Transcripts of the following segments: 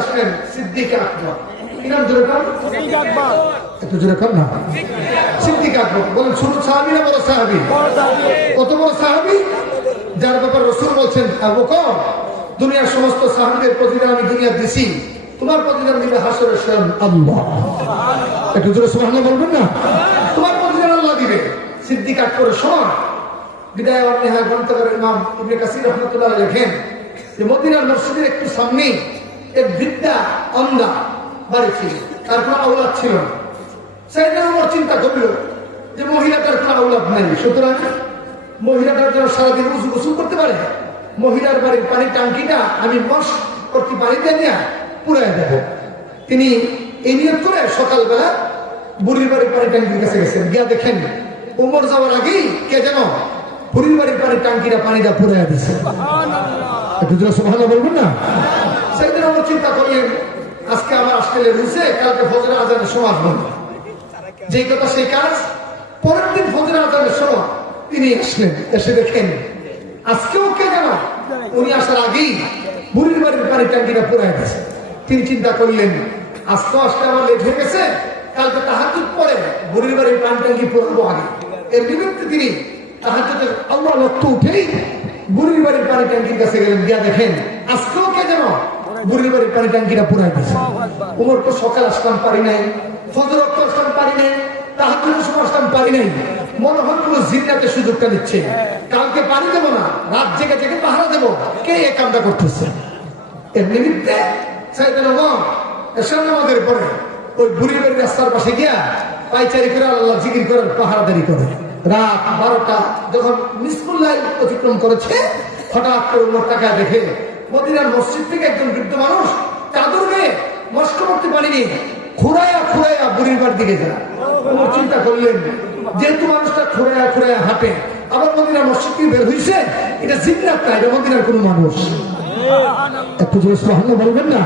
আসলেন সিদ্দিক আকবর। কি নাম জোরে কাম? একটু জোরে কাম না। সিদ্দিক আকবর বলেন ছোট সাহাবী না বড় সাহাবী? কত বড় সাহাবী, যার ব্যাপারে রাসূল বলছেন আবু বকর দুনিয়ার সমস্ত সাহাবীদের প্রতিদান আমি দুনিয়া দিছি, তোমার প্রতিদান দিবে হাসরের স্বয়ং আল্লাহ। একটু জোরে সুবহানাল্লাহ বলবেন না? তোমার প্রতিদান আল্লাহ দিবে। সিদ্দিক আকবরের সময় বিদায় ওয়া নিহায়া গ্রন্থকার ইমাম ইবনে কাসির রাহমাতুল্লাহ লেখেন যে মদিনার মসজিদের একটু সামনেই এক বৃদ্ধা অন্ধা বাড়ি ছিল, তার কোনো আওলাদ ছিল না। সাইয়েদনা ওমর চিন্তা করল যে মহিলাটার কোনো আওলাদ নাই, সুতরাং মহিলাটার জন্য সারাদিন উজু গোসল করতে পারে, মহিলার বাড়ির পানির টাঙ্কিটা আমি মশ করতে পানিতে নিয়ে পুরাই দেব। তিনি এই নিয়ত করে সকালবেলা বুড়ির বাড়ির পানির টাঙ্কির কাছে গেছেন। গিয়া দেখেন ওমর যাওয়ার আগেই কে যেন বুড়ির বাড়ির পানির টাঙ্কিটা পানিটা পুরাই দিচ্ছে। একটু জোরে সুবহানাল্লাহ বলবেন না? সাইয়েদনা ওমর চিন্তা করলেন আজকে আমার আসলে রুসে কালকে ফজরের আজানের সময় আসবেন, যে কথা সেই কাজ। পরের দিন ফজরের আজানের সময় তিনি আসলেন, এসে দেখেন আজকেও কে যেন উনি আসার আগেই বুড়ির বাড়ির পানির টাঙ্কিটা পুরাই দিচ্ছে। তিনি চিন্তা করলেন আজকে আসতে আমার লেট হয়ে গেছে, কালকে তাহাজ্জুদ পরে বুড়ির বাড়ির পানি টাঙ্কি পুরাবো আগে। এর নিমিত্তে তিনি তাহাজ্জুদের আল্লাহ ওয়াক্ত উঠেই বুড়ির বাড়ির পানি টাঙ্কির কাছে গেলেন। গিয়া দেখেন আজকেও কে যেন বুড়ির বাড়ির পানি টাঙ্কিটা পুরাই দিচ্ছে। ওমর তো সকাল আসলাম পারি নাই, ফজর ওয়াক্ত আসলাম পারি নাই, তাহাজ্জুদের সময় আসলাম পারি নাই, মনে হয় কোনো জিন্নাতের সুযোগটা নিচ্ছে, কালকে পানি দেবো না, রাত জেগে জেগে পাহারা দেবো, কে এই কামটা করতেছে। এর নিমিত্তে সাইয়েদনা ওমর এশার নামাজের পরে ওই বুড়ির বাড়ির রাস্তার পাশে গিয়া পায়চারি করে আল্লাহ জিকির করে পাহারাদারি করে। রাত 12টা যখন মিসকুল্লাহ অতিক্রম করেছে, হঠাৎ করে ওমর তাকায় দেখে মদিনার মসজিদ থেকে একজন বৃদ্ধ মানুষ চাদর গায়ে মস্ক করতে পারিনি, খুঁড়াইয়া খুঁড়াইয়া বুড়ির বাড়ির দিকে যায়। ওমর চিন্তা করলেন যেহেতু মানুষটা খুঁড়াইয়া খুঁড়াইয়া হাঁটে, আবার মদিনার মসজিদ থেকে বের হয়েছে, এটা জিন্নাত না, এটা মদিনার কোনো মানুষ। একটু জোরে সুবহানাল্লাহ বলবেন না?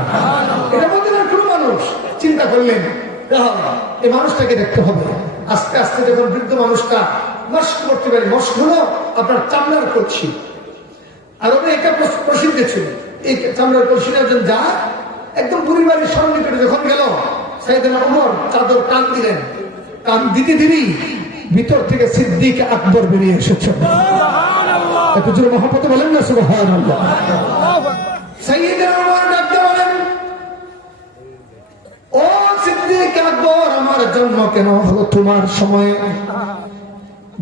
এটা মদিনার কোনো মানুষ। চিন্তা করলেন এই মানুষটাকে দেখতে হবে। আস্তে আস্তে যখন বৃদ্ধ মানুষটা মস্ক করতে পারে, মস্ক হলো আপনার চামড়ার কলসি, আর ওটা এটা প্রসিদ্ধ ছিল, এই চামড়ার কলসি একজন যা একদম বুড়ির বাড়ির সন্নিকটে যখন গেল, সাইয়েদনা ওমর চাদর টান দিলেন, টান দিতে দিবি ভিতর থেকে সিদ্দিক আকবর বেরিয়ে এসেছে। একটু জোরে মহব্বতে বলেন না সুবহানাল্লাহ। সাইয়েদনা ওমর ডাকতে বলেন ও সিদ্দিক আকবর, আমার জন্ম কেন হলো তোমার সময়ে?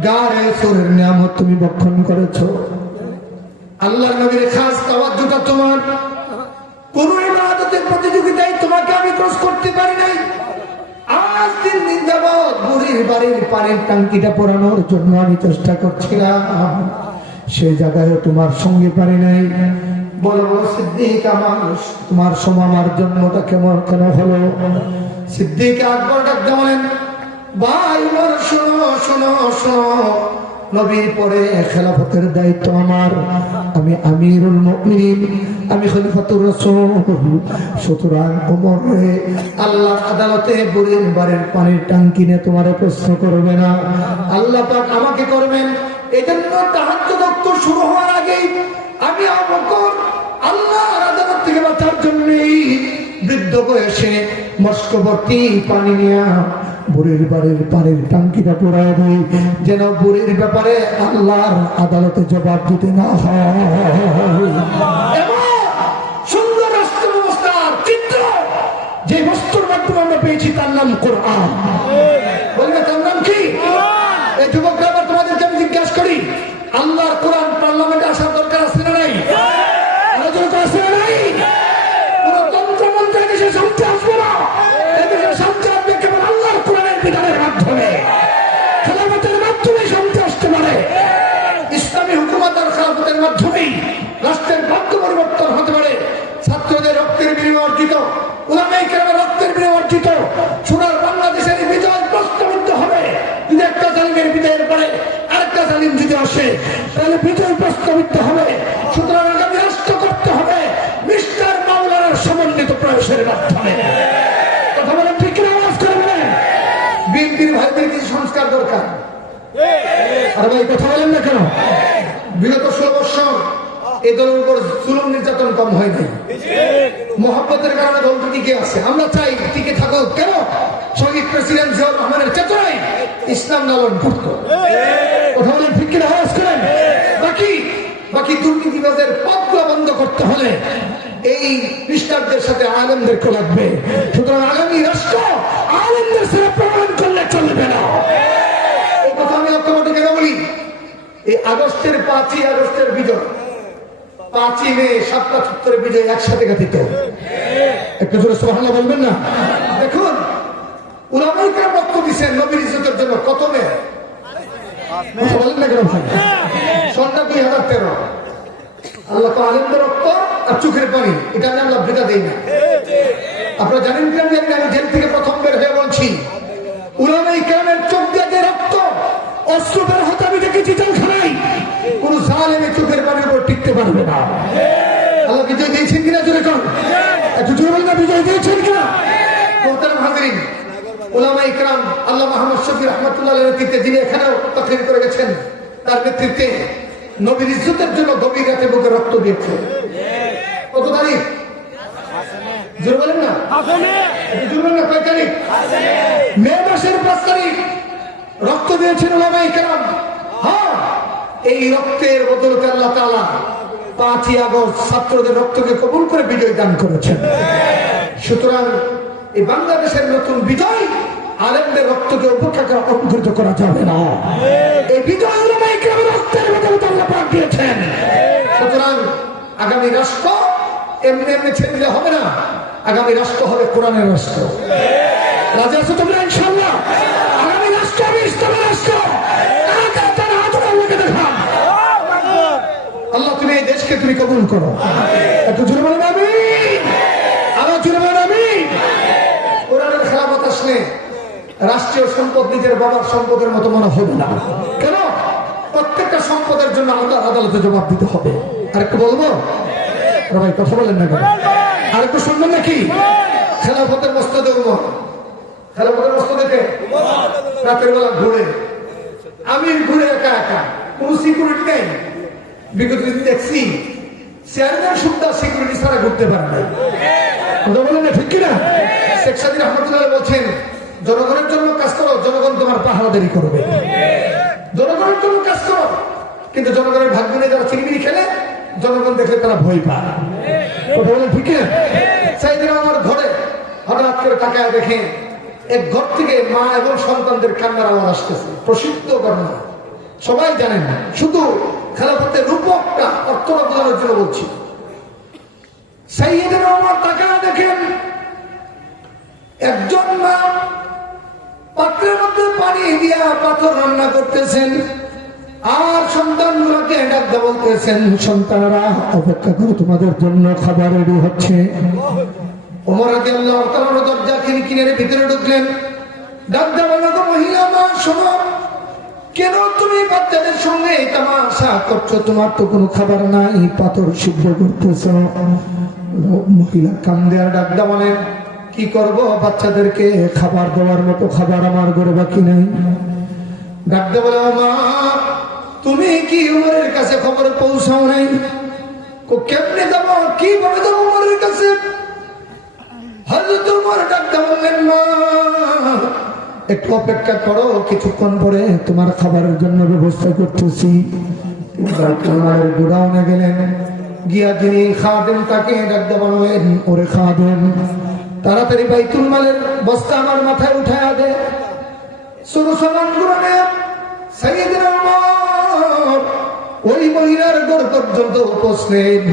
গারে সুরের নিয়ামত তুমি ভক্ষণ করেছো, আল্লাহর নবীর খাস তাওয়াজ্জুটা তোমার, কোন ইবাদতের প্রতিযোগিতায় তোমাকে আমি ক্রস করতে পারি নাই। আজ 3 দিন যাবত বুড়ির বাড়ির পানির টাঙ্কিটা পোড়ানোর জন্য আমি চেষ্টা করছিলাম, সেই জায়গায় তোমার সঙ্গে পারি নাই। বলো সিদ্দিক আমার তোমার সময় আমার জন্মটা কেমন কেন হলো? সিদ্দিক আকবর ডাকতে বলেন ভাই ওমর শোনো শোনো শোনো, নবীর পরে খেলাফতের দায়িত্ব আমার, আমি আমিরুল মুমিনিন, আমি খলিফাতুর রাসূল। সুতরাং ওমর আল্লাহর আদালতে বুড়ির বাড়ির পানির টাঙ্কি নিয়ে তোমার প্রশ্ন করবে না, আল্লাহ পাক আমাকে করবেন। এজন্য তাহাজ্জুদ ওয়াক্ত শুরু হওয়ার আগেই আমি আবু বকর আল্লাহর আদালত থেকে বাঁচার জন্যই বৃদ্ধ বয়সে মস্কবর্তী পানি নিয়ে বুড়ির বাড়ির পানির টাঙ্কিটা পুরাই দেয়, যেন বুড়ির ব্যাপারে আল্লাহর আদালতে জবাব দিতে না হয়। সুন্দর রাষ্ট্র ব্যবস্থার চিত্র যে বস্তুর মাধ্যমে আমরা পেয়েছি তার নাম কোরআন। বলবে তার নাম কি? এই যুবকরা আবার তোমাদেরকে আমি জিজ্ঞাসা করি, আল্লাহর কোরআন পার্লামেন্টে আসার দরকার আছে না নাই? আলোচনা আছে না নাই? কোন তন্ত্রমন্ত্রে দেশে শান্তি আসবে না, এদেশে শান্তি আসবে কেবল আল্লাহর কোরআনের বিধানের মাধ্যমে, খেলাফতের মাধ্যমে শান্তি আসতে পারে। ইসলামী হুকুমত আর খেলাফতের মাধ্যমেই রাষ্ট্রের ভাগ্য পরিবর্তন হতে পারে। ছাত্রদের রক্তের বিনিময়ে অর্জিত, উলামায়ে কেরামের রক্তের বিনিময়ে অর্জিত সোনার বাংলাদেশের বিজয় প্রস্তাবিত হবে। যদি একটা জালিমের বিজয়ের পরে আরেকটা জালিম যদি আসে, তাহলে বিজয় প্রস্তাবিত হবে। সুতরাং আগামী রাষ্ট্র করতে হবে মিস্টার মাওলানার সমন্বিত প্রয়াসের মাধ্যমে। কথা বলেন ঠিক না? আওয়াজ করে বলেন। বিএনপির ভাইদের কিছু সংস্কার দরকার। আর ভাই কথা বলেন না কেন? বিগত 16 বছর এই দলের উপর জুলুম নির্যাতন কম হয় নাই। মোহাম্মতের কারণে দলটা টিকে আছে। আমরা চাই টিকে থাকুক। কেন? শহীদ প্রেসিডেন্ট জিয়াউর রহমানের চেতনায় ইসলাম লালন করত। কথা বলেন ঠিক কিনা? আওয়াজ করেন। বাকি দুর্নীতিবাজের পথগুলো বন্ধ করতে হলে এই খ্রিস্টানদের সাথে আলেমদেরকে লাগবে। সুতরাং আগামী রাষ্ট্র আলেমদের সাথে প্রমাণ করলে চলবে না। এই কথা আমি আপনাকে কেন বলি? এই আগস্টের 5ই আগস্টের বিজয়, 5ই মে ৭৭ বিজয় একসাথে গাথিত। একটু জোরে সুবহানাল্লাহ বলবেন না? দেখুন, উলামায়ে কেরাম বক্তব্য দিচ্ছেন নবীর ইজ্জতের জন্য। কত মে? বলেন না কেন? সনটা 2013। আল্লাহ তো আলেমদের রক্ত আর চোখের পানি, এটা আমি আল্লাহ ভেদা দেই না। আপনারা জানেন কি? আমি জেল থেকে প্রথম বের হয়ে বলছি, উলামায়ে কেরামের চোখ দিয়ে যে রক্ত অস্ত্র বের হতে আমি দেখেছি জেলখানায়। কোন জালেমের চোখের পানির উপর টিকতে পারবে না। আল্লাহ বিজয় দিয়েছেন কিনা? জোরে কর। একটু জোরে বলেন না, বিজয় দিয়েছেন কিনা? মোহতারাম হাজিরিন, উলামায়ে কেরাম আল্লাহ মুহাম্মদ শফি রাহমাতুল্লাহ আলাইহির নেতৃত্বে, যিনি এখানেও তাকরীর করে গেছেন, তার নেতৃত্বে নবীর ইজ্জতের জন্য গভীর রাতে বুকে রক্ত দিয়েছে। কত তারিখ? জোরে বলেন না। জোরে বলেন না। কয় তারিখ? মে মাসের 5 তারিখ রক্ত দিয়েছেন উলামায়ে কেরাম। হ্যাঁ, এই রক্তের বদলতে আল্লাহ তাআলা 5ই আগস্ট ছাত্রদের রক্তকে কবুল করে বিজয় দান করেছেন। সুতরাং এই বাংলাদেশের নতুন বিজয় আলেমদের রক্তকে উপেক্ষা করা, অপকৃত করা যাবে না। এই বিজয় উলামায়ে কেরামের রক্তের বদলতে আল্লাহ পাক দিয়েছেন। সুতরাং আগামী রাষ্ট্র এমনি এমনি ছেড়ে দিলে হবে না। আগামী রাষ্ট্র হবে কোরআনের রাষ্ট্র। রাজি আছো তোমরা? ইনশাআল্লাহ আগামী রাষ্ট্র হবে ইসলামের রাষ্ট্র। আল্লাহ তুমি এই দেশকে তুমি কবুল করো। একটু জোরে বলেন আমিন। আরো জোরে বলেন আমিন। কোরআনের খেলাফত আসলে রাষ্ট্রীয় সম্পদ নিজের বাবার সম্পদের মতো মনে হবে না। কেন? প্রত্যেকটা সম্পদের জন্য আল্লাহর আদালতে জবাব দিতে হবে। আরেকটু বলবো? ভাই কথা বলেন না কেন? আরেকটু শুনবেন নাকি? খেলাফতের মস্তদে উমর, খেলাফতের মস্তদে রাতের বেলা ঘুরে, আমি ঘুরে একা একা, কোন সিকিউরিটি নেই। বিগত দিন দেখছি চেয়ারম্যান সুদ্ধা সিকিউরিটি ছাড়া ঘুরতে পারে না। কথা বলেন না ঠিক কিনা? শেখ সাদী রহমাতুল্লাহ বলছেন, জনগণের জন্য কাজ করো, জনগণ তোমার পাহারাদারি করবে। জনগণের জন্য কাজ করো, কিন্তু জনগণের ভাগ্য নিয়ে যারা চিনিমিনি খেলে, জনগণ দেখলে তারা ভয় পায়। কথা বলেন ঠিক কিনা? সেইদিন আমার ঘরে হঠাৎ করে তাকায় দেখে এক ঘর থেকে মা এবং সন্তানদের কান্নার আওয়াজ আসতেছে। প্রসিদ্ধ ঘটনা, সবাই জানেন। শুধু খেলাফতের রূপকটা অর্থটা বোঝানোর জন্য বলছি। সাইয়েদনা ওমর তাকায় দেখেন একজন মা পাত্রের মধ্যে পানি দিয়া পাথর রান্না করতেছেন, আর সন্তানগুলোকে ডাকতে বলতেছেন, সন্তানরা অপেক্ষা করো, তোমাদের জন্য খাবার রেডি হচ্ছে। ওমর রাদিয়াল্লাহু তাআলা দরজা কিনে ভিতরে ঢুকলেন। ডাকতে বলল, মহিলা মা শোনো, কেন তুমি বাচ্চাদের সঙ্গে এই তামাশা করছো? তোমার তো কোনো খাবার নাই, পাথর সিদ্ধ করতেছ। মহিলা কান্দে আর ডাকতে বলেন, কি করব, বাচ্চাদেরকে খাবার দেওয়ার মতো খাবার আমার ঘরে বাকি নাই। ডাকতে বলে, মা তুমি কি উমরের কাছে খবর পৌঁছাও নাই? কেমনে যাবো, কিভাবে যাবো উমরের কাছে? হযরত উমর ডাকতে বললেন, মা একটু অপেক্ষা করো, কিছুক্ষণ পরে তোমার খাবারের জন্য ব্যবস্থা করতেছি। গোডাউনে গেলেন, গিয়া যিনি খাদেম তাকে ডাকতে বললেন, ওরে খাদেম, তাড়াতাড়ি বাইতুল মালের বস্তা আমার মাথায় উঠায়া দে। শুধু সামান গুলো সাইয়েদনা ওমর ওই মহিলার ঘর পর্যন্ত পৌঁছলেন।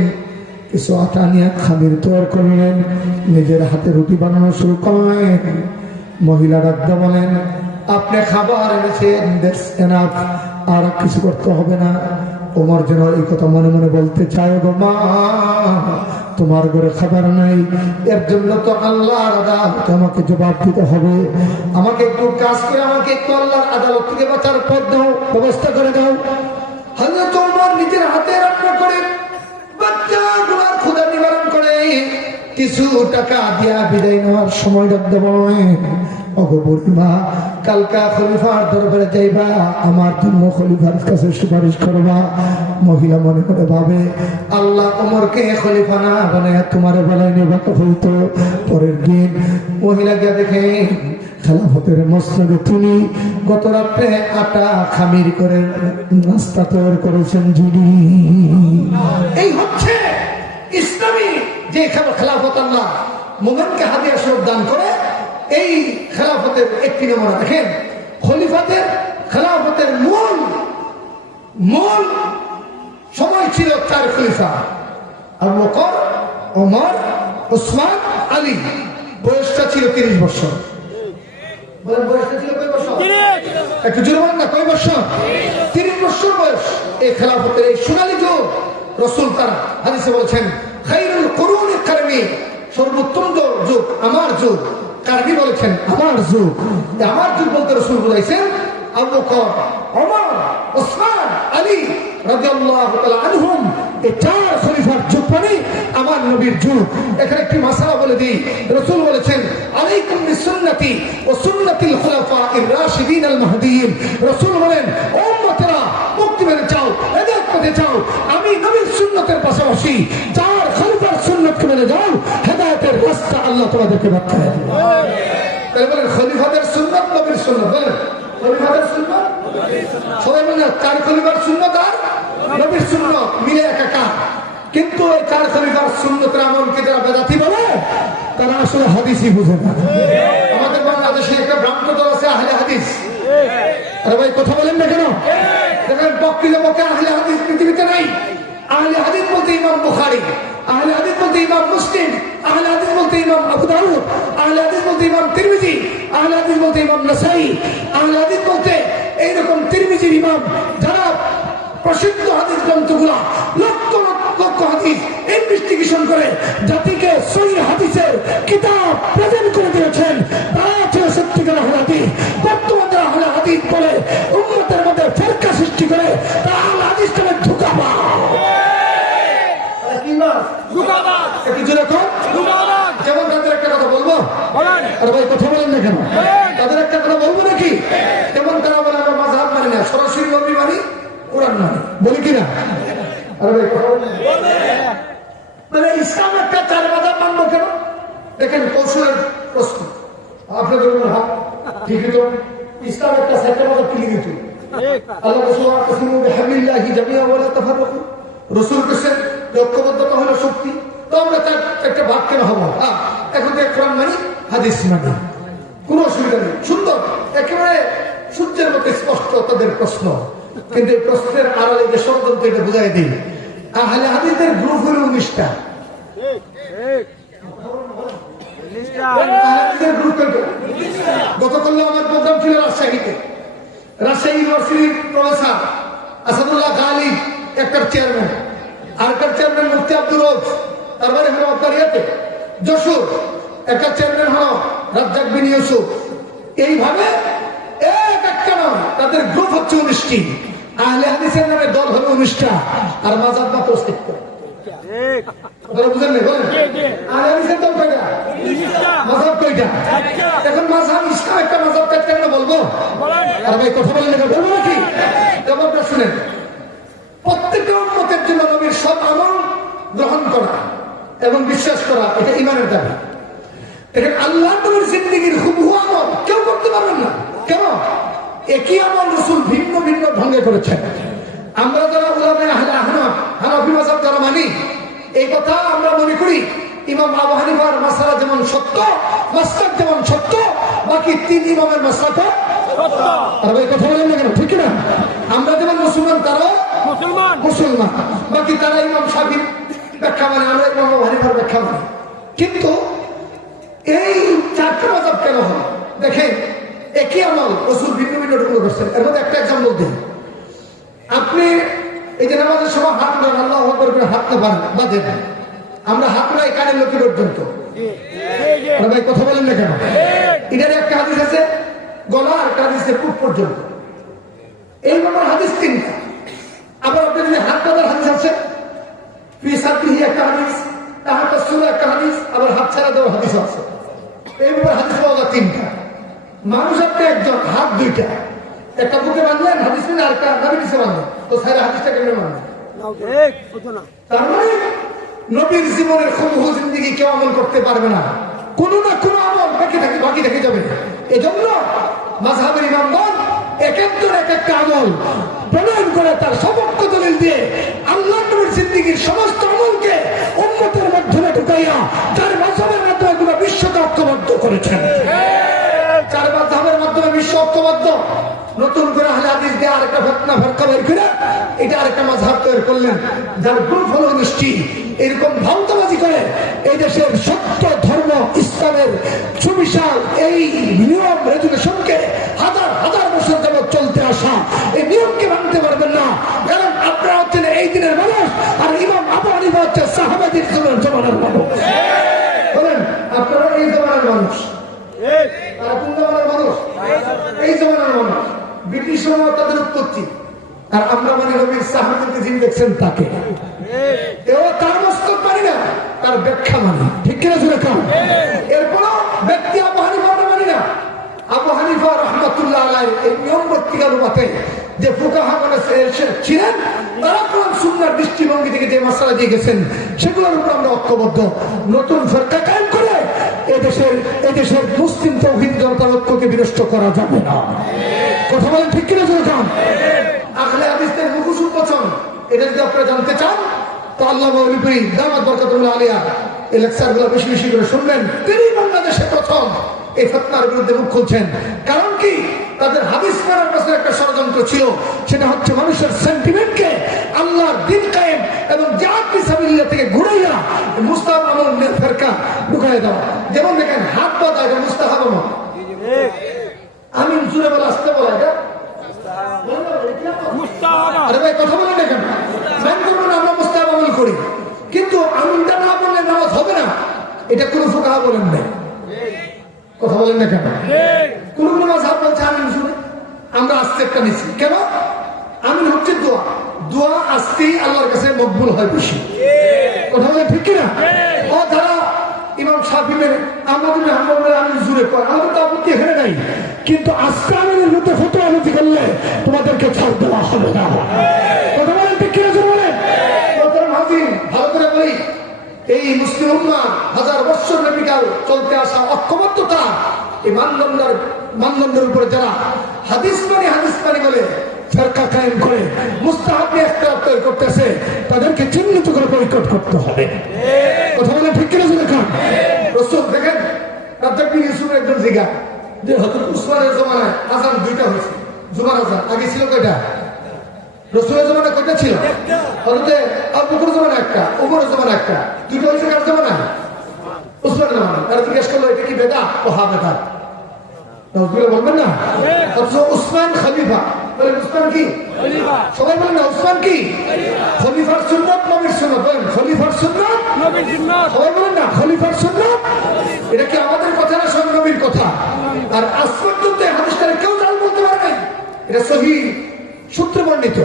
কিছু আটা নিয়ে খামির তৈরি করলেন, নিজের হাতে রুটি বানানো শুরু করলেন। মহিলা ডাকতে বলেন, আপনি খাবার এনেছেন, দ্যাটস এনাফ, আর কিছু করতে হবে না। ওমর যেন এই কথা মনে মনে বলতে চায়, গো মা তোমার ঘরে খাবার নাই, এর জন্য তো আল্লাহর আদালতে আমাকে জবাব দিতে হবে। আমাকে একটু কাজ করে আমাকে একটু আল্লাহর আদালত থেকে বাঁচার পথ দাও, ব্যবস্থা করে দাও। হযরত ওমর নিজের হাতে রান্না করে বাচ্চাগুলোর ক্ষুধা নিবারণ করে কিছু টাকা দিয়া বিদায় নেওয়ার সময় ডাকতে বলেন, ওগো বুড়িমা কালকা খলিফার দরবারে যাইবা, আমার জন্য খলিফার কাছে সুপারিশ করবা। মহিলা মনে করে ভাবে, আল্লাহ ওমরকে খলিফা না বানায় তোমার বেলায় নেবা হইতো। পরের দিন মহিলা গিয়ে দেখে খেলাফতের মসনদে তিনি গত রাত্রে আটা খামির করে নাস্তা তৈরি করেছেন যিনি। এই হচ্ছে ইসলামী যে খেলাফত, আল্লাহ মুমিনকে হাদিয়া স্বরূপ দান করে। এই খেলাফতের একটি নমুনা দেখেন, খলিফাদের খেলাফতের মূল সময় ছিল 4 খলিফা, আবু বকর, ওমর, ওসমান, আলী। বয়সটা ছিল 30 বছর। বয়সটা ছিল কয় বছর? একটু জোরে বলেন না, কয় বছর? 30 বছর বয়স। এই খেলাফতের এই সোনালী যুগ, রাসূল তার হাদিসে বলেছেন খায়রুল কুরুনি কারনি, সর্বোত্তম যুগ আমার যুগ। কারনি বলেছেন আমার যুগ। আমার যুগ বলতে রাসূল বলেছেন আবু বকর, ওমর, ওসমান, আলী রাদিয়াল্লাহু তাআলা আনহুম। এই 4 খলিফার যুগ মানে আমার নবীর যুগ। এখানে একটি মাসআলা বলে দিই, রাসূল বলেছেন আলাইকুম বিসুন্নতি ওয়া সুন্নাতিল খুলাফাইর রাশিদিন আল মাহদিয়িন। রাসূল বলেন উম্মতেরা মুক্তি পেতে চাও, হেদায়েত পেতে চাও, আমি নবীর সুন্নতের পাশাপাশি 4 খলিফার সুন্নতকে মেনে যাও, হেদায়েতের রাস্তা আল্লাহ তোমাদেরকে দেখায় দেবে। তাই বলেন খলিফাদের সুন্নাত নবীর সুন্নাত। বলেন খলিফাদের সুন্নাত, সবাই বলেন 4 খলিফার সুন্নাত আর নবীর সুন্নাত মিলে একাকার। কিন্তু এই 4 খলিফার সুন্নতের আমলকে যারা বেদাতি বলে, তারা আসলে হাদিসই বুঝে না। আমাদের বাংলাদেশে একটা ভ্রান্ত দল আছে আহলে হাদিস। আরে ভাই কথা বলেন না কেন? দেখেন বক্তৃতা বকে আহলে হাদিস পৃথিবীতে নাই। আহলে হাদিস বলতে ইমাম বুখারী, আহলে হাদিস বলতে ইমাম মুসলিম, আহলে হাদিস বলতে ইমাম আবু দাউদ, আহলে হাদিস বলতে ইমাম তিরমিজি, আহলে হাদিস বলতে ইমাম নাসাই, আহলে হাদিস বলতে এইরকম তিরমিজির ইমাম যারা প্রসিদ্ধ হাদিস গ্রন্থগুলা লক্ষ লক্ষ হাদিস ইনভেস্টিগেশন করে জাতিকে সহিহ হাদিসের কিতাব প্রেজেন্ট করে দিয়েছেন, তারা হচ্ছে সত্যিকার আহলে হাদিস। বর্তমান যারা আহলে হাদিস বলে উম্মতের মধ্যে ফেরকা সৃষ্টি করে, তারা আহলে হাদিস নামে ধোঁকাবাজ। যেমন তাদের একটা কথা বলবো, আরে ভাই কথা বলেন না কেন? তাদের একটা কথা বলবো নাকি? যেমন তারা বলে আমরা মাযহাব মানি না, সরাসরি নবী মানি, কোরআন মানি, বলি কিনা? আরে ভাই কথা বলেন। মানে ইসলাম একটা 4 মাযহাব মানবো কেন? দেখেন কৌশলের প্রশ্ন আপনাদের হাত ঠিকই তো। ইসলাম একটা 4টা মাযহাব তুলে দিত। আল্লাহ রাসূল তাসিমু বিহাবিল্লাহি জামিআ ওয়া লা তাফাররাকু। রাসূল বলেছেন ঐক্যবদ্ধতা হলো শক্তি। তো আমরা তার একটা ভাগ কেন হবো? এখন তো কোরআন মানি, হাদিস মানি, কোনো অসুবিধা নেই। সুন্দর, একেবারে সূর্যের মতো স্পষ্ট তাদের প্রশ্ন। কিন্তু এই প্রশ্নের আড়ালে যে ষড়যন্ত্র, এটা বুঝাই দিই। আহলে হাদিসের গ্রুপ হলো 19টা। গতকাল আমার প্রোগ্রাম ছিল রাজশাহীতে। রাজশাহী ইউনিভার্সিটির প্রফেসর আসাদুল্লাহ গালিব একটার চেয়ারম্যান, আরেকটার চেয়ারম্যান মুফতি আব্দুর রউফ, তারপরে হলো আপনার ইয়াতে যশোর একটা চেয়ারম্যান হলো রাজ্জাক বিন ইউসুফ। এইভাবে এক একটা নাম, তাদের গ্রুপ হচ্ছে 19টি। আহলে হাদিসের নামে দল হলো 19টা, আর মাযহাব মাত্র 6টা। বুঝলেন না? বলেন আহলে হাদিসের দল কয়টা? 19টা। মাযহাব কয়টা? এখন মাযহাব ইসলাম একটা মাযহাব কেন বলবো? আর ভাই কথা বলেন না, বলবো নাকি? জবাবটা শুনেন। প্রত্যেকটা উম্মতের জন্য নবীর সব আমল গ্রহণ করা এবং বিশ্বাস করা, এটা ঈমানের দাবি। দেখেন আল্লাহ নবীর জিন্দেগীর হুবহু আমল কেউ করতে পারবেন না। কেন? একই আমল রাসূল ভিন্ন ভিন্ন ঢঙ্গে করেছেন। আমরা যারা উলামায়ে আহলে হানাফ, হানাফি মাযহাব যারা মানি, এই কথা আমরা মনে করি ইমাম আবু হানিফার মাসআলা যেমন সত্য, মাসলাক যেমন সত্য, বাকি 3 ইমামের মাসলাকও সত্য। আর ভাই কথা বলেন না কেন? ঠিক না? আমরা যেমন মুসলমান, তারাও মুসলমান, বাকি তারা ইমাম শাফিঈর ব্যাখ্যা মানে, আমরা ইমাম আবু হানিফার ব্যাখ্যা মানে। কিন্তু এই 4টা মাযহাব কেন হয়? দেখেন একই আমল রাসূল ভিন্ন ভিন্ন ঢঙ্গে করছেন। এর মধ্যে একটা এক্সাম্পল দিই। আপনি এই যে নামাজের সময় হাত ধরেন, আল্লাহু আকবার করে হাত না বাঁধেন, আমরা হাত নাই কানের লক্ষ্য পর্যন্ত। ভাই কথা বলেন না কেন? এটার একটা হাদিস আছে গলা, আর একটা হাদিস পুট পর্যন্ত। এই ব্যাপার হাদিস 3টা। আবার আপনি যদি হাত বাঁধার হাদিস আছে, একটা হাদিস, তাহার একটা হাদিস, আবার হাত ছাড়া দেওয়ার হাদিস আছে। এই ব্যাপার হাদিস পাওয়া যায় 3টা। মানুষ আপনি একজন, হাত দুইটা, একটা বুকে বাঁধলেন হাদিস নিয়ে, আর একটা নাবি নিচে বাঁধলেন, তো সাইরা হাদিসটা কেমনে বাঁধলেন? তার মানে নবীর জীবনের হুবহু জিন্দেগি কেউ আমল করতে পারবে না, কোনো না কোনো আমল বাকি থেকে যাবে। এজন্য মাযহাবের ইমামগণ এক একজন এক একটা আমল প্রণয়ন করে তার সমক্ষ দলিল দিয়ে আল্লাহ নবীর জিন্দেগির সমস্ত আমলকে উম্মতের মাধ্যমে ঢুকাইয়া যার মাযহাবের মাধ্যমে পুরো বিশ্বকে ঐক্যবদ্ধ করেছেন। যার মাযহাবের মাধ্যমে বিশ্ব ঐক্যবদ্ধ, নতুন করে আহলে হাদিস দিয়ে আরেকটা ফতনা ফরকা বের করে এটা আরেকটা মাযহাব তৈরি করলেন, যার গ্রুপ হলো গোষ্ঠী। এরকম ভাউতাবাজি করে এই দেশের সত্য ধর্ম ইসলামের সুবিশাল এই নিয়ম রেজুলেশনকে হাজার হাজার বছর যাবৎ চলতে আসা এই নিয়মকে ভাঙতে পারবেন না। কারণ আপনারা হচ্ছেন এই দিনের মানুষ, আর ইমাম আবু হানিফা হচ্ছে সাহাবাদের জমানার মানুষ। বলেন আপনারা এই জমানার মানুষ, তারা কোন জমানার মানুষ? এই জমানার মানুষ। ব্রিটিশ সময় তাদের উৎপত্তি, আর আমরা মানে নবীর সাহাবাদেরকে যিনি দেখছেন তাকে, এও তার মস্তক মানি না, তার ব্যাখ্যা মানি। ঠিক কিনা শুনে কাম? এরপরও ব্যক্তি আবু হানিফা আমরা মানি না। আবু হানিফা রাহমাতুল্লাহ আলাইহি এই নিয়ম ব্যক্তিগতভাবে যে ফুকাহাগণ ছিলেন, তারা কোরআন সুন্নাহর দৃষ্টিভঙ্গি থেকে যে মাসআলা দিয়ে গেছেন সেগুলোর উপর আমরা ঐক্যবদ্ধ। নতুন ফিরকা কায়েম করে এদেশের মুসলিম তাওহীদ জনতার ঐক্যকে বিনষ্ট করা যাবে না। কথা বলেন ঠিক কিনা শুনে কাম? আহলে হাদিসদের মুখোশ উন্মোচন, এটা যদি আপনারা জানতে চান তো আল্লামা ওলিপুরি দামাত বরকাতুল্লাহ আলিয়া এই লেকচারগুলো বেশি বেশি করে শুনবেন। তিনি বাংলাদেশে প্রথম এই ফতনার বিরুদ্ধে মুখ খুলছেন। কারণ কি? তাদের হাদিস পড়ার পাশে একটা ষড়যন্ত্র ছিল, সেটা হচ্ছে মানুষের সেন্টিমেন্টকে আল্লাহর দ্বীন কায়েম এবং জিহাদ ফি সাবিলিল্লাহ থেকে ঘুরাইয়া মুস্তাহাব আমল ফিরকা ঢুকায় দেওয়া। যেমন দেখেন হাত বাঁধা, এটা মুস্তাহাব আমল। আমি জুড়ে বলা আসতে বলা, এটা আরে ভাই কথা বলেন না কেন? আমরা মুস্তাহাব আমল করি, কিন্তু আমিনটা না বললে নামাজ হবে না, এটা কোন ফুকাহা বলেন নাই। কথা বলেন না কেন? কোন কোন মাযহাব বলছে আমিন শুনে আমরা আস্তে একটা নিচ্ছি। কেন? আমিন হচ্ছে দোয়া, দোয়া আসতেই আল্লাহর কাছে মকবুল হয় বেশি। কথা বলেন ঠিক কিনা? ও যারা ইমাম শাফি মেনে আমাদের হাম্বলের আমিন জুড়ে কর, আমাদের তো আপত্তি এখানে নাই, কিন্তু আজকে আমিনের মধ্যে ফতোয়া আনতি করলে তোমাদেরকে ছাড় দেওয়া হবে না। কথা বলেন ঠিক কিনা? বলেন ভালো করে বলি, এই মুসলিম উম্মাহ হাজার বছর ব্যাপীকাল চলতে আসা ঐক্যবদ্ধতা, এই মানদণ্ডের উপরে যারা হাদিস মানি বলে ফিরকা কায়েম করে মুস্তাহাব নিয়ে ইখতিলাফ তৈরি করতেছে, তাদেরকে চিহ্নিত করে বয়কট করতে হবে। কথা বলে ঠিক কিনা শুনে খান? রাসূল দেখেন রাজ্জাক বিন ইউসুফের একজন জিগা যে হযরত উসমানের জমানায় আযান দুইটা হয়েছে, জুমার আযান। আগে ছিল কয়টা? রাসূলের জমানায় কয়টা ছিল? হযরতে আবু বকরের জমানায় একটা, ওমরের জমানায় একটা, দুইটা হয়েছে কার জমানায়? উসমানের জমানায়। তারা জিজ্ঞেস করলো এটা কি বেদা? ও হ্যাঁ বেদা। বলবেন না? অথচ উসমান খলিফা, বলেন উসমান কি খলিফা? সবাই বলেন না উসমান কি খলিফার সুন্নাত নবীর সুন্নাত। বলেন খলিফার সুন্নাত নবীর সুন্নাত। সবাই বলেন না খলিফার সুন্নাত। এটা কি আমাদের কথা না সব নবীর কথা? আর আজ পর্যন্ত হাদিসটারে কেউ জাল বলতে পারে নাই, এটা সহিহ সূত্রে বর্ণিত।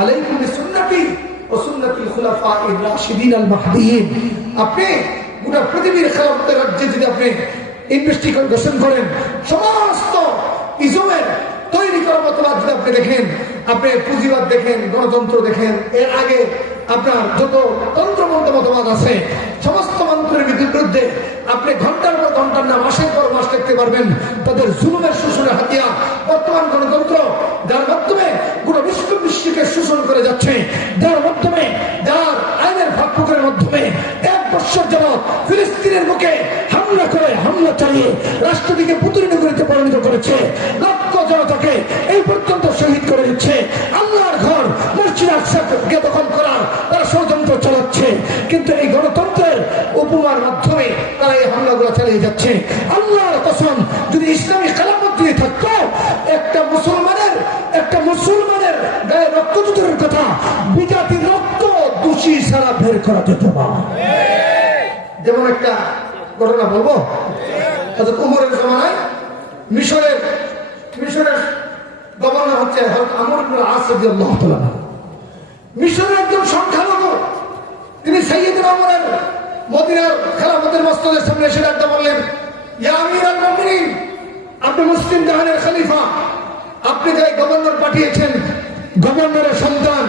আলাইকুম বিসুন্নতি ওয়া সুন্নাতিল খুলাফায়ে রাশিদিন আল মাহদিয়িন। আপনি গোটা পৃথিবীর খেলাফতের রাজ্যে যদি আপনি ইনভেস্টিগেশন করেন, সমস্ত ইজমের তৈরি করার মতবাদ যদি আপনি দেখেন, আপনি পুঁজিবাদ দেখেন, গণতন্ত্র দেখেন, এর আগে আপনার যত তন্ত্রমন্ত্র মতবাদ আছে সমস্ত মন্ত্রের বিরুদ্ধে আপনি ঘন্টার পর ঘন্টার না মাসের পর মাস দেখতে পারবেন তাদের জুলুমের শোষণের হাতিয়ার বর্তমান গণতন্ত্র, যার মাধ্যমে পুরো বিশ্বকে শোষণ করে যাচ্ছে, যার মাধ্যমে যার আইনের ভাগপুকুরের মাধ্যমে 1 বছর যাবৎ ফিলিস্তিনের বুকে হামলা চালিয়ে রাষ্ট্রটিকে পুতুল নগরীতে পরিণত করেছে, লক্ষ জনতাকে এই পর্যন্ত শহীদ করে দিচ্ছে, আল্লাহর ঘর মসজিদ আকসাকে দখল করার তারা ষড়যন্ত্র চালাচ্ছে। কিন্তু এই গণতন্ত্রের উপমার মাধ্যমে তারা এই হামলাগুলো চালিয়ে যাচ্ছে। আল্লাহর কসম, যদি ইসলামী খেলাফত দিয়ে থাকতো, একটা মুসলমানের গায়ে রক্ত জুতোর কথা বিজাতির রক্ত দোষী ছাড়া বের করা যেত না। যেমন একটা ঘটনা বলবো, হযরত ওমরের জমানায় মিশরের গভর্নর হচ্ছে হযরত আমর ইবনে আস রাদিয়াল্লাহু তাআলা। মিশরের একজন সংখ্যালঘু, তিনি সাইয়্যিদুনা ওমরের মদিনার খেলাফতের মসজিদের সামনে এসে ডাকতে বললেন, ইয়া আমিরাল মুমিনিন, আপনি মুসলিম জাহানের খলিফা, আপনি যাই গভর্নর পাঠিয়েছেন, গভর্নরের সন্তান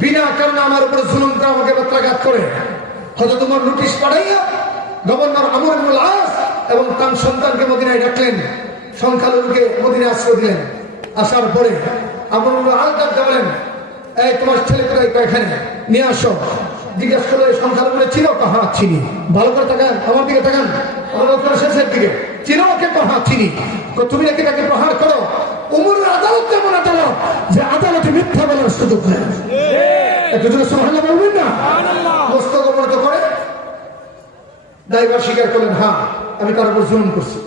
বিনা কারণে আমার উপর জুলুম করে আমাকে প্রত্যাঘাত করে, হয়তো তোমার নোটিশ পাঠাইয়া গভর্নর আমর ইবনুল আস এবং তার সন্তানকে মদিনায় ডাকলেন, সংখ্যালঘুকে মদিনায় আশ্রয় দিলেন। আসার পরে আমর ইবনুল আস ডাকতে বলেন, এই তোমার ছেলে কোথায়, এখানে নিয়ে আসো। জিজ্ঞাসা করলো এই সংখ্যালঘুরে চিনো? হ্যাঁ চিনি। ভালো করে তাকান, আমার দিকে তাকান, আমার শেষের দিকে। চিনো ওকে? হ্যাঁ চিনি। তুমি নাকি তাকে প্রহার করো? উমরের আদালত যেমন আদালত, যে আদালতে মিথ্যা বলার সুযোগ নেই। একটু জোরে সুবহানাল্লাহ বলবেন না? মস্তক অবনত করে দায়ভার স্বীকার করলেন, হ্যাঁ আমি তার উপর জুলুম করছি।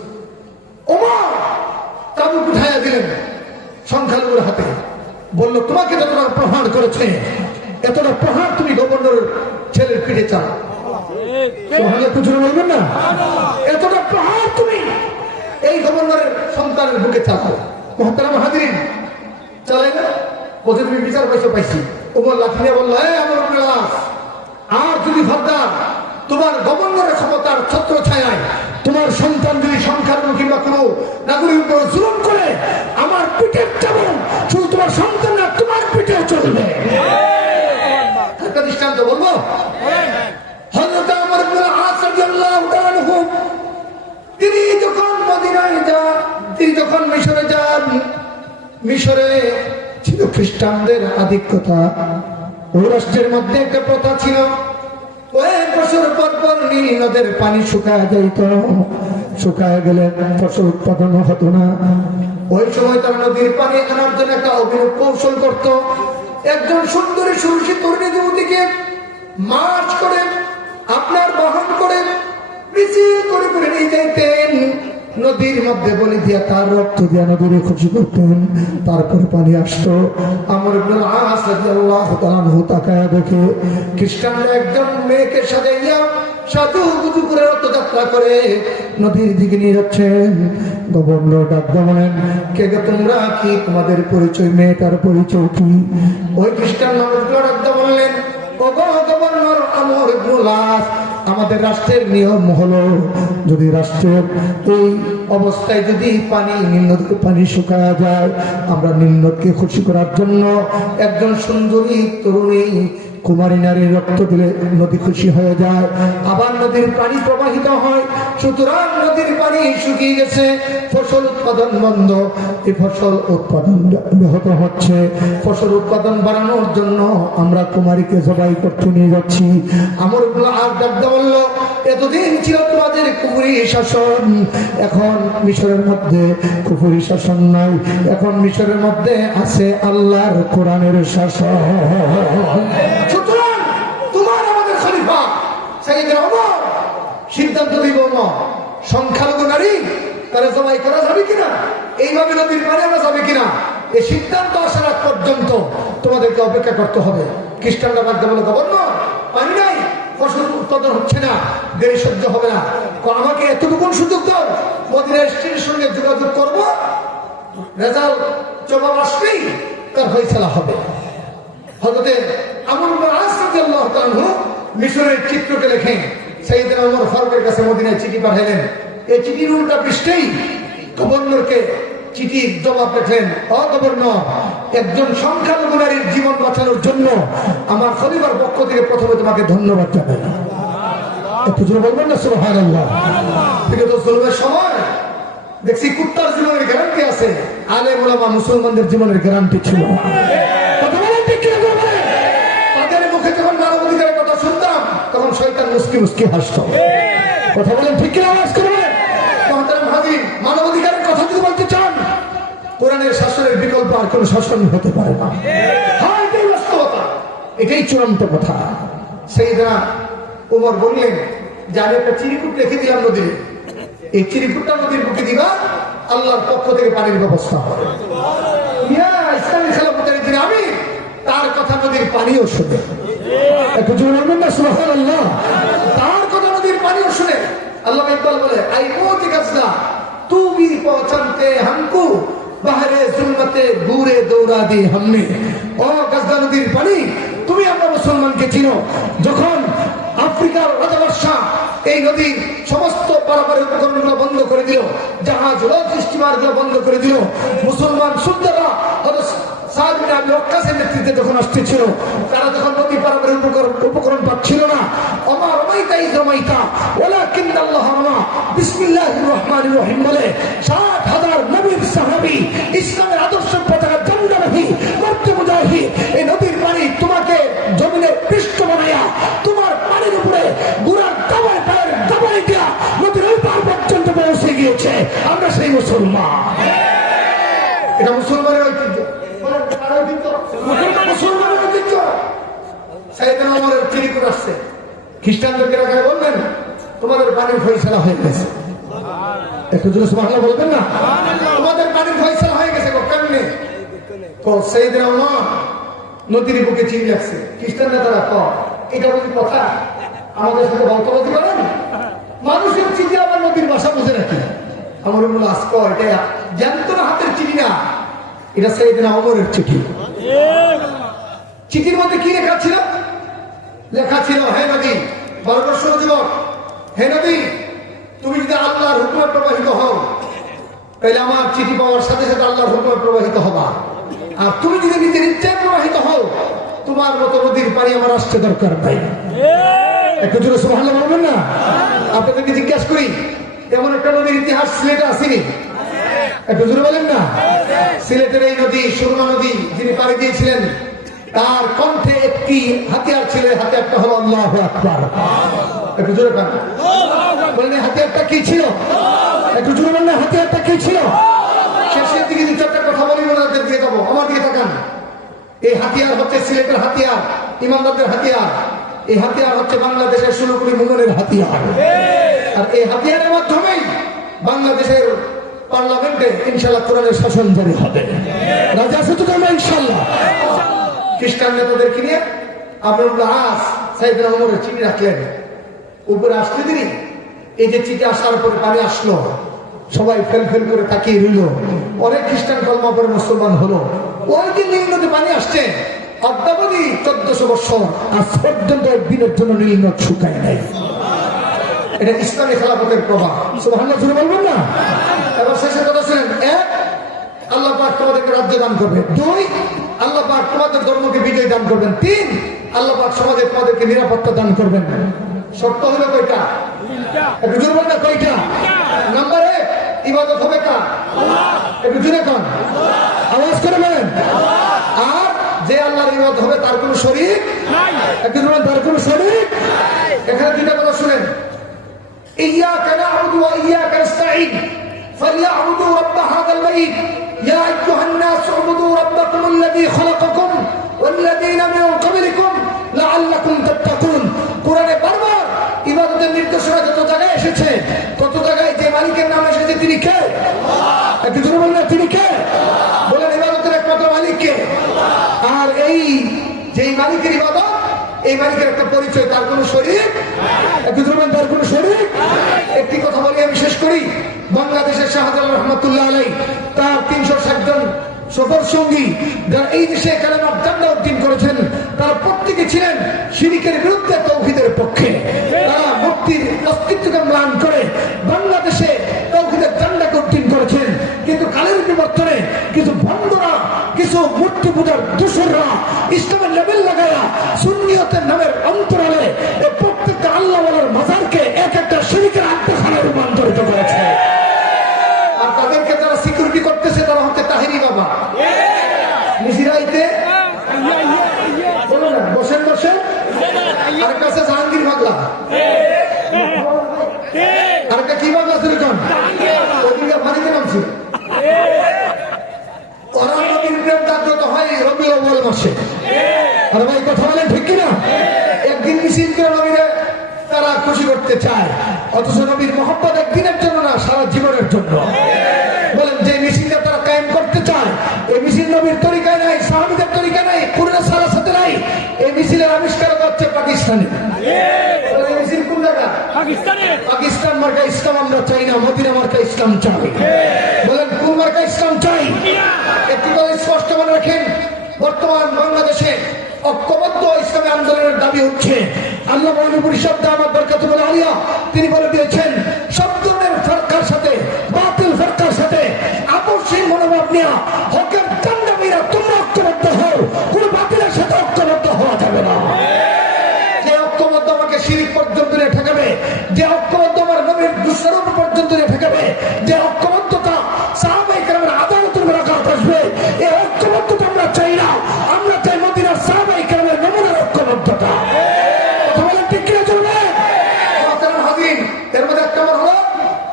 ওমর তাবুক উঠাইয়া দিলেন সংখ্যালঘুর হাতে, বলল তোমাকে যতটা প্রহার করেছে এতটা প্রহার তুমি গভর্নরের ছেলের পিঠে চাও। বলবেন না? এতটা প্রহার তুমি এই গভর্নরের সন্তানের বুকে চালাও। মহতারাম হাজিরিন, চালাই না বলছে তুমি বিচার পয়সা পাইছি। ওমর লাঠি নিয়ে বললো, আমার আর যদি ভাবদার তোমার গভর্নরের ক্ষমতার ছত্র ছায়ায় তোমার সন্তান যদি সংখ্যালঘু কিংবা কোনো নাগরিক উপর জুলুম করে, আমার পিঠের যেমন শুধু তোমার সন্তান না, তোমার পিঠেও চলবে। একটা দৃষ্টান্ত বলবো। হযরত ওমর ইবনে আস রাদিয়াল্লাহু তাআলা আনহু তিনি যখন মদিনায় যান, তিনি যখন মিশরে যান, মিশরে ছিল খ্রিস্টানদের আধিক্যতা। ওই রাষ্ট্রের মধ্যে একটা প্রথা ছিল, কয়েক বছর পর পর নীল নদের পানি শুকায় যাইত। শুকায় গেলে ফসল উৎপাদন হতো না। ওই সময় তার নদীর পানি আনার জন্য একটা অভিনব কৌশল করত। একজন সুন্দরী সুরুষী তরুণী যুবতীকে মার্চ করে আপনার বহন করে মিছিল করে করে নিয়ে যাইতেন। নদীর মধ্যে বলি দিয়া তার রক্ত দিয়া নদীরে খুশি করতেন। তারপরে পানি আসতো। আমর ইবনুল আস রাদিয়াল্লাহু তাআলা আনহু তাকায়া দেখে খ্রিস্টানরা একজন মেয়েকে সাজাইয়া সাজুগুজু করে রথযাত্রা করে নদীর দিকে নিয়ে যাচ্ছেন। গভর্নর ডাকতে বলেন, কে গে তোমরা, কি তোমাদের পরিচয়, মেয়েটার পরিচয় কি? ওই খ্রিস্টান মানুষগুলো ডাকতে বললেন, ও গভর্নর আমর ইবনুল আস, আমাদের রাষ্ট্রের নিয়ম হলো যদি রাষ্ট্রের এই অবস্থায় যদি পানি নিম্নকে পানি শুকায় যায়, আমরা নিম্নকে খুশি করার জন্য একজন সুন্দরী তরুণী কুমারী নারীর রক্ত দিলে নদী খুশি হয়ে যায়, আবার নদীর পানি প্রবাহিত হয়। সুতরাং নদীর পানি শুকিয়ে গেছে, ফসল উৎপাদন বন্ধ, এই ফসল উৎপাদন ব্যাহত হচ্ছে। ফসল উৎপাদন বাড়ানোর জন্য আমরা কুমারীকে জবাই করতে নিয়ে যাচ্ছি। আমর ইবনুল আস ডাকতে বলল, এতদিন ছিল তোমাদের কুফরি শাসন, এখন মিশরের মধ্যে কুফরি শাসন নাই, এখন মিশরের মধ্যে আছে আল্লাহর কোরআনের শাসন। সুতরাং তোমার আমাদের খলিফা সাইয়েদনা ওমর সিদ্ধান্ত দিব, সংখ্যালঘু নারী তারা জবাই করা যাবে কিনা, এইভাবে নদীর পানি আনা যাবে কিনা, এই সিদ্ধান্ত আসার আগ পর্যন্ত তোমাদেরকে অপেক্ষা করতে হবে। খ্রিস্টানরা বাধ্য বলে, গভর্নর পানি নাই, ফসল উৎপাদন হচ্ছে না, দেরি সহ্য হবে না, আমাকে এতটুকু সুযোগ দাও, মদিনা স্টেটের সঙ্গে যোগাযোগ করবো, রেজাল্ট জবাব আসলেই তার ফয়সালা হবে। হযরতে আমর ইবনে আস রাদিয়াল্লাহু তাআলা আনহু মিশরের চিত্রকে দেখে সাইয়েদনা ওমর ফারুকের কাছে মদিনায় চিঠি পাঠালেন। এই চিঠির উল্টা পৃষ্ঠেই গভর্নরকে চিঠির জবাব লিখলেন, ও গভর্নর, একজন সংখ্যালঘু নারীর জীবন বাঁচানোর জন্য আমার খলিফার পক্ষ থেকে প্রথমে তোমাকে ধন্যবাদ জানাই। একটু জোরে বলবেন না সুবহানাল্লাহ? বিগত জুলুমের সময় দেখছি কুত্তার জীবনের গ্যারান্টি আছে, আলেম ওলামা মুসলমানদের জীবনের গ্যারান্টি ছিল না। তাদের মুখে যখন মানবাধিকারের কথা শুনতাম তখন শয়তান মুস্কি মুস্কি হাসতো। কথা বলেন ঠিক কিনা? আওয়াজ করবেন। মানবাধিকারের কথা যদি বলতে চান, কোরআনের শাসনের বিকল্প আর কোন শাসন হতে পারে না। হ্যাঁ, এটাই বাস্তবতা, এটাই চূড়ান্ত কথা। সাইয়েদনা ওমর বললেন যে আমি একটা চিরিকুট রেখে দিলাম নদীর, এই চিরিকুটটা নদীর বুকে দিবা, আল্লাহর পক্ষ থেকে পানির ব্যবস্থা হবে। ইসলামী খেলাফতের দিনে আমি তার কথা নদীর পানিও শুনে, একটু জোরে বলবেন না সুবহানাল্লাহ? তার কথা নদীর পানিও শুনে। আল্লাহ ইকবাল বলে, আই মোতি গাছলা তু ভি পৌঁছানতে হামকো বাহরে জুলমতে ঘুরে দৌড়া দি হামনে। ও গাছলা নদীর পানি, তুমি আমরা মুসলমানকে চিনো। যখন আফ্রিকার রাজা বাদশা এই নদীর সমস্ত পারাপারের উপকরণগুলো বন্ধ করে দিল, জাহাজ লজিস্টিক স্টিমারগুলো বন্ধ করে দিল। মুসলমান সুলতানরা সাদ বিন আবি ওয়াক্কাসের নেতৃত্বে যখন আসতেছিল, তারা যখন নদী পারাপারের উপকরণ পাচ্ছিল না, ওমা রমাইতা ইয রমাইতা ওয়ালাকিন্নাল্লাহ রামা বিসমিল্লাহির রহমানির রহিম বলে ৬০,০০০ নবীর সাহাবী ইসলামের আদর্শ পতাকা জন্ডাবাহী মর্তে মুজাহিদ এই নদীর পানি তোমাকে জমিনের পৃষ্ঠ বানাইয়া তোমার পানির উপরে গুড়ার দাবায় পায়ের দাবায় দিয়া নদীর ওই পার পর্যন্ত পৌঁছে গিয়েছে। আমরা সেই মুসলমান। এটা মুসলমানের ঐতিহ্য, মুসলমানের ঐতিহ্য। সাইয়েদনা ওমরের চিঠি করে আসছে, খ্রিস্টানদেরকে রাখায় বলবেন তোমাদের পানির ফয়সালা হয়ে গেছে। একটু জোরে সুবহানাল্লাহ বলবেন না? তোমাদের পানির ফয়সালা হয়ে গেছে। কেমনে? সাইয়েদনা ওমর নদীর বুকে চিঠি রাখছে, খ্রিস্টান নেতারা এটা বলি কথা আমাদের সাথে বলতবাজি করেন। মানুষের চিঠি আবার নদীর ভাষা বুঝে নাকি? আমার এটা জ্যান্ত হাতের চিঠি না, এটা সাইয়েদনা ওমরের চিঠি। চিঠির মধ্যে কি লেখা ছিল? লেখা ছিল, হে নদী, বর্বর্ষণ যুবক, হে নদী, তুমি যদি আল্লাহর হুকুমে প্রবাহিত হও তাহলে আমার চিঠি পাওয়ার সাথে সাথে আল্লাহর হুকুমে প্রবাহিত হবা। আর তুমি যদি নিজের ইচ্ছায় প্রবাহিত হও, তোমার মতো নদীর পানি আমার আসতে দরকার নাই। একটু জোরে সুবহানাল্লাহ বলবেন না? আপনাদেরকে জিজ্ঞাসা করি, এমন একটা নদীর ইতিহাস সিলেটে আসেনি? একটু জোরে বলেন না? সিলেটের এই নদী, সুরমা নদী, যিনি পাড়ি দিয়েছিলেন, তার কণ্ঠে একটি হাতিয়ার ছিল। হাতিয়ারটা হলো আল্লাহু আকবার। একটু জোরে বলেন, হাতিয়ারটা কি ছিল? একটু জোরে বলেন, হাতিয়ারটা কি ছিল? শেষের দিকে দু চারটা কথা বলি, ওনাদের দিয়ে যাবো। আমার দিকে তাকান। এই হাতিয়ার হচ্ছে সিলেটের হাতিয়ার, ইমানদারদের হাতিয়ার। এই হাতিয়ার হচ্ছে বাংলাদেশের ১৬ কোটি মুমিনের হাতিয়ার। আর এই হাতিয়ারের মাধ্যমেই বাংলাদেশের পার্লামেন্টে ইনশাআল্লাহ কোরআনের শাসন জারি হবে। রাজি আছে তো তোমরা ইনশাআল্লাহ? খ্রিস্টান নেতাদেরকে নিয়ে আবদুল্লাহ আস সাইয়েদনা ওমরের চিঠি রাখলেন। উপরে আসতে দিনই এই যে চিঠি আসার পরে পানি আসলো, সবাই ফেল ফেল করে তাকিয়ে রইল। অনেক খ্রিস্টান কলমা পরে মুসলমান হলো। ওই যে নীল নদী পানি আসছে অদ্যাবধি ১৪০০ বছর, আজ পর্যন্ত একদিনের জন্য নীল নদ শুকায় নাই। এটা ইসলামী খেলাফতের প্রভাব। সুবহানাল্লাহ জোরে বলবেন না? এবার শেষের কথা শুনেন। ১, আল্লাহ পাক তোমাদেরকে রাজ্য দান করবে। ২, আল্লাহ পাক তোমাদের ধর্মকে বিজয় দান করবেন। ৩, আল্লাহ পাক সমাজে তোমাদেরকে নিরাপত্তা দান করবেন। শর্ত হলো কয়টা? একটু জোরে বলেন না, কয়টা? নাম্বার ১, ইবাদত হবে কার? একটু জোরে কোন আওয়াজ করে বলেন। আর যে আল্লাহর ইবাদত হবে তার কোনো শরীক নাই। একটু জোরে, তার কোনো শরীক নাই। এখানে দুইটা কথা শুনেন। ইয়্যাকা না'বুদু ওয়া ইয়্যাকা নাস্তাঈন ফালইয়াবুদু রাব্ব হাযাল বাইত ইয়া আইয়ুহান নাস উবুদু রাব্বাকুমুল্লাযী খালাকাকুম ওয়াল্লাযীনা মিন ক্বাবলিকুম লাআল্লাকুম তাত্তাকুন। কোরআনে বারবার ইবাদতের নির্দেশনা যত জায়গায় এসেছে, তত জায়গায় যে মালিকের নাম এসেছে তিনি কে? আল্লাহ। একটু জোরে বলেন, তিনি কে? বলেন, ইবাদতের একমাত্র মালিক কে? আল্লাহ। আর এই যেই মালিকের ইবাদত, এই মালিকের একটা পরিচয়, তার কোনো শরীক নাই। একটু জোরে বলেন, তার কোনো শরীক নাই। একটি কথা বলি, আমি শেষ করি। বাংলাদেশের শাহজালাল রহমাতুল্লাহ আলাইহি তার ৩৬০ জন সফর সঙ্গী যারা এই দেশে কালেমার ঝান্ডা উত্তোলন করেছেন, তারা প্রত্যেকে ছিলেন শিরকের বিরুদ্ধে, তাওহীদের পক্ষে। তারা মুক্তির অস্তিত্বকে ম্লান করে বাংলাদেশে তাওহীদের ঝান্ডাকে উত্তোলন করেছেন। কিন্তু কালের বিবর্তনে কিছু ভণ্ডরা, কিছু মূর্তি পূজার দোসররা ইসলামের লেবেল লাগায়া সুন্নিয়তের নামের অন্তরালে এই প্রত্যেকটা আল্লাহওয়ালার মাজারকে এক একটা শিরকের আড্ডাখানায় রূপান্তরিত করেছে। আর তাদেরকে যারা সিকিউরিটি করতেছে তারা হচ্ছে তাহেরি বাবা, মিশিরাইতে বলো না, বসেন বসেন, আর কাছে জাহাঙ্গীর বাংলা, আর একটা কি বাংলা সিলিকন ওদিকে ফানিতে নামছে। ওরা নবীর প্রেম জাগ্রত হয় রবিউল আউয়াল মাসে। আর ভাই কথা বলেন ঠিক কিনা? একদিন মিছিল করে নবীরে তারা খুশি করতে চায়, অথচ নবীর মহব্বত একদিনের জন্য না, সারা জীবনের জন্য। বলেন, যে মিছিলটা তারা কায়েম করতে চায়, এই মিছিল নবীর তরিকায় নাই, সাহাবীদের তরিকা নাই, কোরআনের সালার সাথে নাই। এই মিছিলের আবিষ্কার হচ্ছে পাকিস্তানে। এই মিছিল কোন জায়গা? পাকিস্তান মার্কা ইসলাম আমরা চাই না, মদিনা মার্কা ইসলাম চাই। বলেন, কোন মার্কা ইসলাম চাই? একটি কথা স্পষ্ট মনে রাখেন, বর্তমান বাংলাদেশে ঐক্যবদ্ধ ইসলামী আন্দোলনের দাবি হচ্ছে। আল্লাহ পরিষদ দামাত বরকাতুহুল আলিয়া তিনি বলে দিয়েছেন, সব ধরনের ফরকার সাথে, বাতিল ফরকার সাথে নিয়ে হকের ঝান্ডা মেরা তোমরা ঐক্যবদ্ধ হও, কোন বাতিলের সাথে ঐক্যবদ্ধ হওয়া যাবে না। যে ঐক্যবদ্ধ আমাকে শিরিক পর্যন্ত নিয়ে ঠেকাবে, যে ঐক্যবদ্ধ আমার নবীর দুঃস্বরূপ পর্যন্ত নিয়ে ঠেকাবে, যে ঐক্যবদ্ধতা সাহাবায়ে কেরামের আদালতের মুলাকাত আসবে, এই ঐক্যবদ্ধতা আমরা চাই না। আমরা চাই মদিনার সাহাবায়ে কেরামের নমুনার ঐক্যবদ্ধতা। কথা বলেন ঠিক কিনা চলবে? এর মধ্যে একটা হলো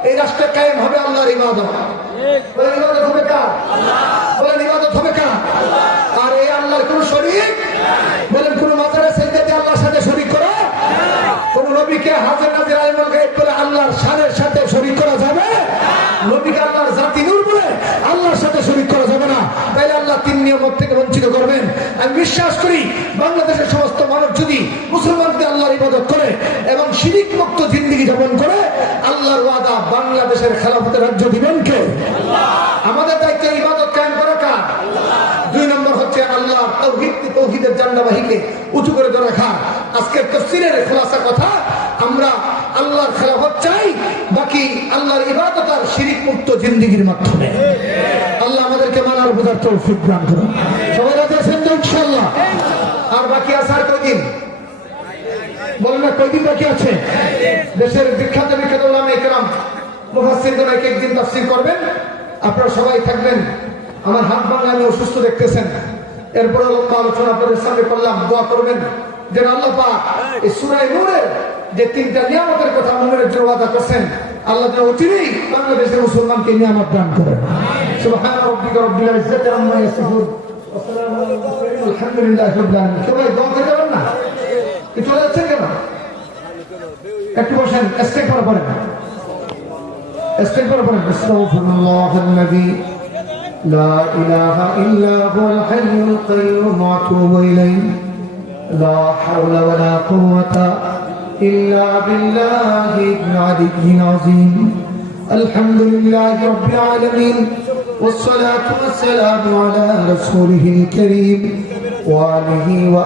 এই রাষ্ট্রে কায়েম হবে আল্লাহর ইবাদত। বলেন ইবাদত হবে কার? বলেন ইবাদত হবে কার? আর এই আল্লাহর কোন শরীক? বলেন কোন মাজারে সেজদাতে আল্লাহর সাথে শরীক করা? কোন নবীকে হাজির নাজির আলিমুল গায়ব বলে আল্লাহর শানের সাথে শরীক করা যাবে? নবীকে আল্লাহর জাতি নূর বলে আল্লাহর সাথে শরীক করা যাবে না। তাইলে আল্লাহ তিন নিয়ামত থেকে বঞ্চিত করবেন। আমি বিশ্বাস করি বাংলাদেশের সমস্ত মানুষ যদি মুসলমানদের আল্লাহর ইবাদত করে এবং শিরিক মুক্ত জিন্দেগি যাপন করে, আল্লাহর ওয়াদা বাংলাদেশের খেলাফতের রাজ্য দিবেন কে? আমাদের দায়িত্ব ইবাদত কায়েম করা কার? দুই নম্বর হচ্ছে আল্লাহর তাওহীদের ঝান্ডাবাহীকে উঁচু করে ধরে রাখা। আজকের তাফসীরের খোলাসা কথা, আমরা আল্লাহর খেলাফত চাই, বাকি আল্লাহর ইবাদত আর শিরিক মুক্ত জিন্দেগির মাধ্যমে। আল্লাহ আমাদেরকে মানার বোঝার তৌফিক দান করুন। সবাই রাজি আছেন তো ইনশাআল্লাহ? আর বাকি আছে আর কয়দিন? বলেন না, কয়দিন বাকি আছে? দেশের বিখ্যাত বিখ্যাত উলামায়ে কেরাম মুফাসসিরগণ এক একদিন তাফসীর করবেন, আপনারা সবাই থাকবেন। আমার হাত ভাঙা, আমি অসুস্থ দেখতেছেন, এরপরে লম্বা আলোচনা আপনাদের সামনে করলাম। দোয়া করবেন যেন আল্লাহ পাক এই সূরা নূরের যে তিনটা নিয়ামতের কথা মুমিনের জন্য ওয়াদা করছেন, আল্লাহ যেন অচিরেই বাংলাদেশের মুসলমানকে নিয়ামত দান করেন। সুবহান রাব্বিকা রাব্বিল ইজ্জাতি আম্মা ইয়াসিফুন ওয়া সালামুন আলাল মুরসালিন আলহামদুলিল্লাহি রাব্বিল আলামিন। সবাই দোয়া করে যাবেন না? কি চলে যাচ্ছে কেন? একটু বসেন, স্টেপ করে পড়েন, স্টেপ করে পড়েন। আস্তাগফিরুল্লাহাল লাযী লা ইলাহা ইল্লা হুয়াল হাইয়ুল কাইয়্যুম ওয়া আতুবু ইলাইহি লা হাওলা ওয়া লা কুওয়াতা ইল্লা বিল্লাহিল আলিয়্যিল আযীম। আলহামদুলিল্লাহি রাব্বিল আলামিন ওয়াস সালাতু ওয়াস সালামু আলা রাসূলিহিল কারীম ওয়া আলিহি ওয়া